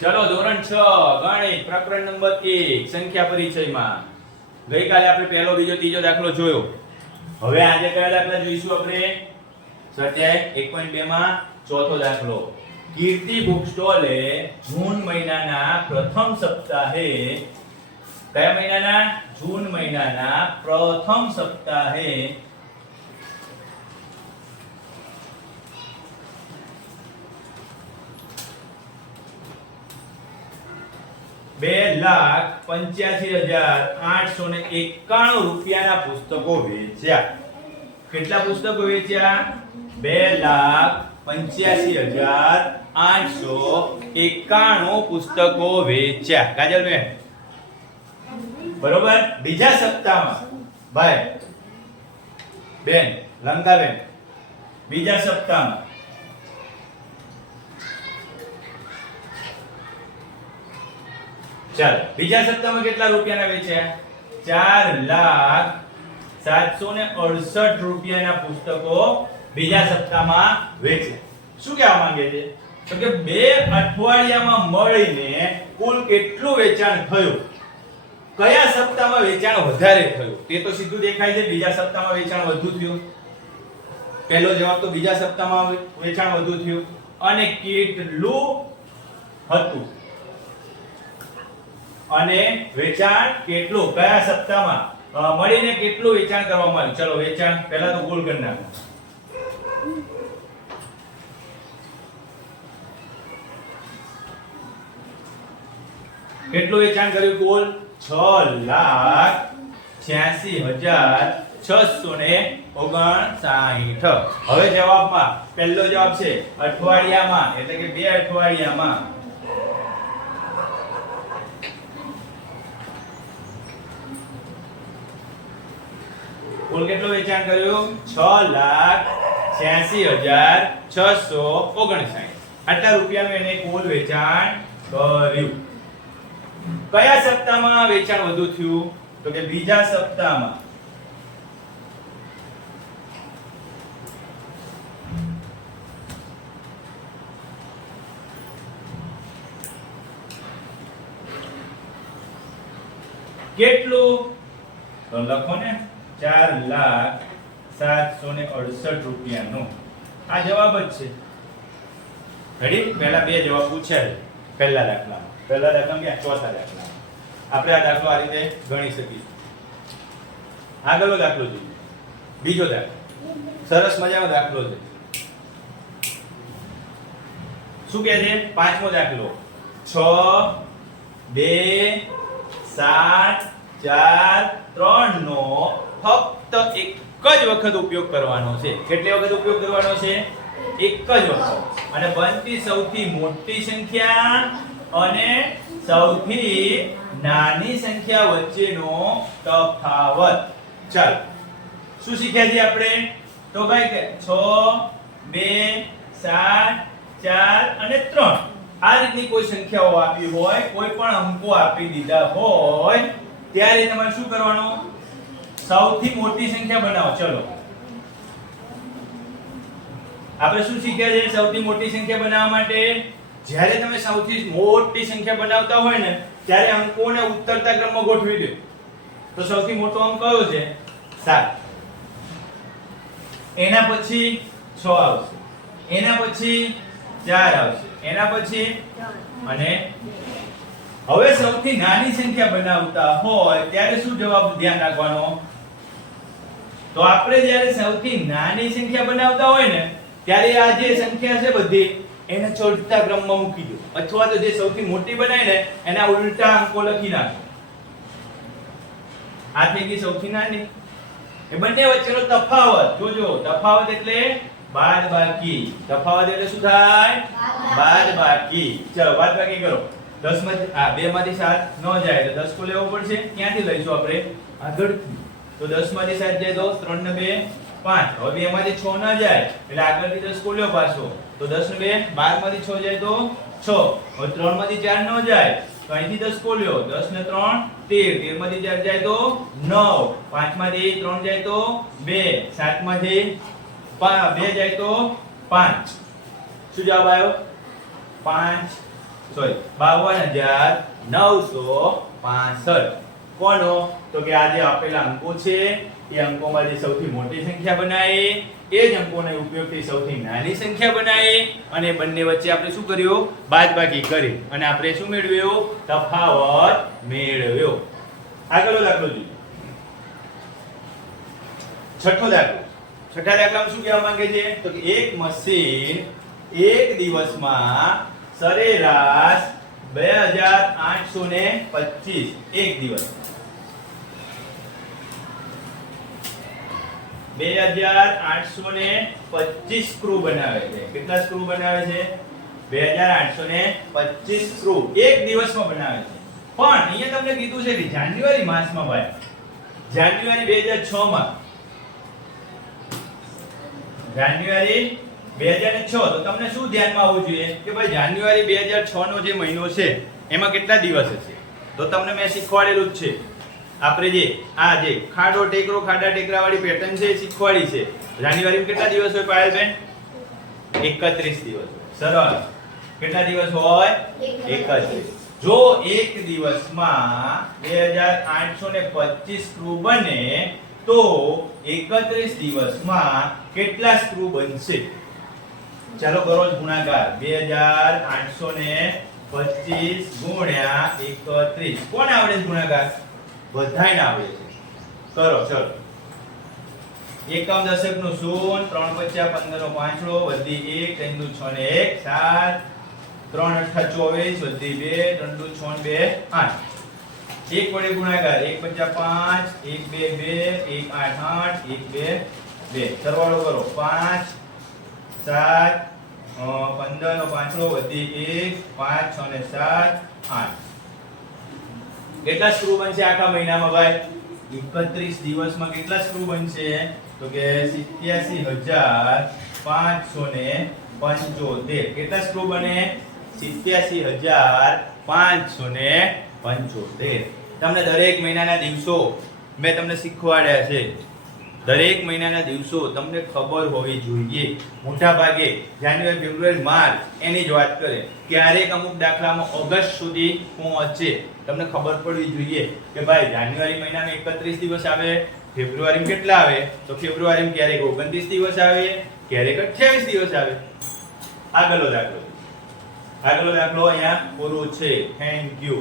ચલો ધોરણ 6 ગણિત પ્રકરણ નંબર 1 સંખ્યા પરિચયમાં ગઈકાલે આપણે પહેલો બીજો ત્રીજો દાખલો જોયો. હવે આજે કયા દાખલા જોઈશું આપણે? સ્વાધ્યાય 1.2 માં ચોથો દાખલો. કીર્તિ બુક સ્ટોલે જૂન મહિનાના પ્રથમ સપ્તાહે કયા મહિનાના? જૂન મહિનાના પ્રથમ સપ્તાહે 2,85,891 રૂપિયાના પુસ્તકો વેચ્યા. કેટલા પુસ્તકો વેચ્યા? 2,85,891 પુસ્તકો વેચ્યા. કાજલ બેન બરોબર. બીજા સપ્તાહમાં ભાઈ બેન લંકા બેન બીજા સપ્તાહમાં ચાલો બીજા સપ્તાહમાં કેટલા રૂપિયાના વેચ્યા? 4,07,68 રૂપિયાના પુસ્તકો બીજા સપ્તાહમાં વેચ્યા. શું કહેવા માંગે છે? તો કે બે અઠવાડિયામાં મળીને કુલ કેટલું વેચાણ થયું? કયા સપ્તાહમાં વેચાણ વધારે થયું? તે તો સીધું દેખાય છે. બીજા સપ્તાહમાં વેચાણ વધુ થયું. પહેલો જવાબ તો બીજા સપ્તાહમાં વેચાણ વધુ થયું. અને કેટલું હતું? અને વેચાણ કેટલું કયા સપ્તાહમાં મળીને કેટલું વેચાણ કરવામાં આવ્યું? ચલો વેચાણ પહેલા તો કુલ કરી નાખો. કેટલું વેચાણ કર્યું? કુલ 6,86,659. હવે જવાબમાં પહેલો જવાબ છે અઠવાડિયામાં, એટલે કે બે અઠવાડિયામાં. કુલ કેટલું વેચાણ કર્યું? 6,86,659. આટલા રૂપિયાનું એને કુલ વેચાણ કર્યું. કયા સપ્તાહમાં વેચાણ વધુ થયું? તો કે બીજા સપ્તાહમાં. કેટલું? તો લખો ને 4,07,68 રૂપિયાનું. આ જવાબ જ છે. રેડી? પહેલા બે જવાબ પૂછ્યા છે પહેલા દાખલામાં. પહેલા દાખલામાં ક્યાં? ચોથા દાખલામાં. આપણે આ દાખલો આ રીતે ગણી શકીશું. આગળનો દાખલો જોઈએ. બીજો દાખલો સરસ મજાનો દાખલો છે. શું કહે છે? પાંચમો દાખલો. 6, 2, 7, 4, 3 નો ફક્ત એક જ વખત ઉપયોગ કરવાનો છે. કેટલી વખત ઉપયોગ કરવાનો છે? એક જ વખત. અને બનતી સૌથી મોટી સંખ્યા અને સૌથી નાની સંખ્યા વચ્ચેનો તફાવત. ચાલો શું શીખ્યા છીએ આપણે? તો ભાઈ કે 6, 2, 7, 4 અને 3 આ રીતની કોઈ સંખ્યાઓ આપી હોય, કોઈ પણ અંકો આપી દીધા હોય, ત્યારે તમારે શું કરવાનું? સૌથી મોટી સંખ્યા બનાવો. ચલો આપણે શું શીખ્યા છે? સૌથી મોટી સંખ્યા બનાવવા માટે જ્યારે તમે સૌથી મોટી સંખ્યા બનાવતા હોય ને, ત્યારે અંકોને ઉત્તરતા ક્રમમાં ગોઠવી દો. તો સૌથી મોટો અંક કયો છે? 7. એના પછી 6 આવશે, એના પછી 4 આવશે, એના પછી અને હવે સૌથી નાની સંખ્યા બનાવતા હોય ત્યારે શું જવાબ ધ્યાન રાખવાનો? તો આપણે જ્યારે સૌથી નાની સંખ્યા બનાવતા હોય ને, ત્યારે આ જે સંખ્યા છે બધી એને ચડતા ક્રમમાં મૂકી દો, અથવા તો જે સૌથી મોટી બનાય ને એના ઉલટા અંકો લખી નાખો. આ થઈ ગઈ સૌથી નાની. એ બંને વચ્ચેનો તફાવત જોજો. તફાવત એટલે બાદબાકી. તફાવત એટલે શું થાય? બાદબાકી. ચલો બાદબાકી કરો. 10 માંથી 2 માંથી 7 ન જાય તો 10 કો લેવો પડશે. ક્યાંથી લઈશું આપણે? આગળથી. તો 10 માંથી 7 જાય તો 3 ને 2 5. હવે 2 માંથી 6 ન જાય એટલે આગળથી 10 કો લ્યો પાછો. તો 10 ને 2 12 માંથી 6 જાય તો 6. હવે 3 માંથી 4 ન જાય તો અહીંથી 10 કો લ્યો. 10 ને 3 13. 13 માંથી 4 જાય તો 9. 5 માંથી 3 જાય તો 2. 7 માંથી 2 જાય તો 5. શું જવાબ આવ્યો? 5 સોરી 52,965 કોનો? તો કે આ જે આપેલા અંકો છે એ અંકોમાંથી સૌથી મોટી સંખ્યા બનાવી, એ જ અંકોના ઉપયોગથી સૌથી નાની સંખ્યા બનાવી અને બંને વચ્ચે આપણે શું કર્યું? બાદબાકી કરી અને આપણે શું મેળવ્યું? તફાવત મેળવ્યો. આગળનો દાખલો જોઈએ. છઠ્ઠો દાખલો. છઠ્ઠા દાખલામાં શું કહેવા માંગે છે? તો કે એક મશીન એક દિવસમાં સરેરાશ 2825 એક દિવસ 2825 સ્ક્રૂ બનાવે છે. કેટલા સ્ક્રૂ બનાવે છે? 2825 સ્ક્રૂ એક દિવસમાં બનાવે છે. પણ અહીંયા તમને કીધું છે કે જાન્યુઆરી માસમાં ભાઈ, જાન્યુઆરી 2006 માં, જાન્યુઆરી 2006, તો તમને શું ધ્યાનમાં આવવું જોઈએ કે ભાઈ જાન્યુઆરી 2006 નો જે મહિનો છે એમાં કેટલા દિવસ હશે? તો તમને મેં શીખવાડેલું જ છે. આપણે જે આ જે ખાડો ટેકરો ખાડા ટેકરા વાળી પેટર્ન છે એ શીખવાડી છે. જાન્યુઆરીમાં કેટલા દિવસ હોય પાયલબેન? 31 દિવસ. સરસ. કેટલા દિવસ હોય? 31. જો એક દિવસમાં 2825 સ્ક્રૂ બને તો 31 દિવસમાં કેટલા સ્ક્રૂ બનશે? ચાલો કરો ગુણાકાર. 2825 ગુણ્યા 31. કોણ આવડે છે ગુણાકાર? બધાયને આવડે છે. કરો ચલો. એકમ દશક નું 0, 3 પચ્ચા 15 નો પાંચડો, વધી 1, 3 દુ 6 ને 1, 7, 3 અઠ્ઠા 24, વધી 2, 3 દુ 6 ને 2, 8. એક વડે ગુણાકાર. 1 પચ્ચા 5, 1 2 2, 1 8 8, 1 2 2. સરવાળો કરો. 5 7 15 નો પાંચડો, વધી 1, 5 6 ને 7, 8. કેટલા સ્ક્રૂ બનશે આખા મહિનામાં ભાઈ? 31 દિવસમાં કેટલા સ્ક્રૂ બનશે? તો કે 87575. કેટલા સ્ક્રૂ બને? 87575. તમને દરેક મહિનાના દિવસો મેં તમને શીખવાડ્યા છે. દરેક મહિનાના દિવસો તમને ખબર હોવી જોઈએ. મોટા ભાગે જાન્યુઆરી, ફેબ્રુઆરી, માર્ચ એની જ વાત કરે. ક્યારેક અમુક દાખલામાં ઓગસ્ટ સુધી પહોંચે. તમને ખબર પડવી જોઈએ કે ભાઈ જાન્યુઆરી મહિનામાં 31 દિવસ આવે, ફેબ્રુઆરીમાં કેટલા આવે? તો ફેબ્રુઆરીમાં ક્યારેક 29 દિવસ આવે, ક્યારેક 28 દિવસ આવે. આગળનો દાખલો. આગળનો દાખલો અહીંયા પૂરો છે. Thank you.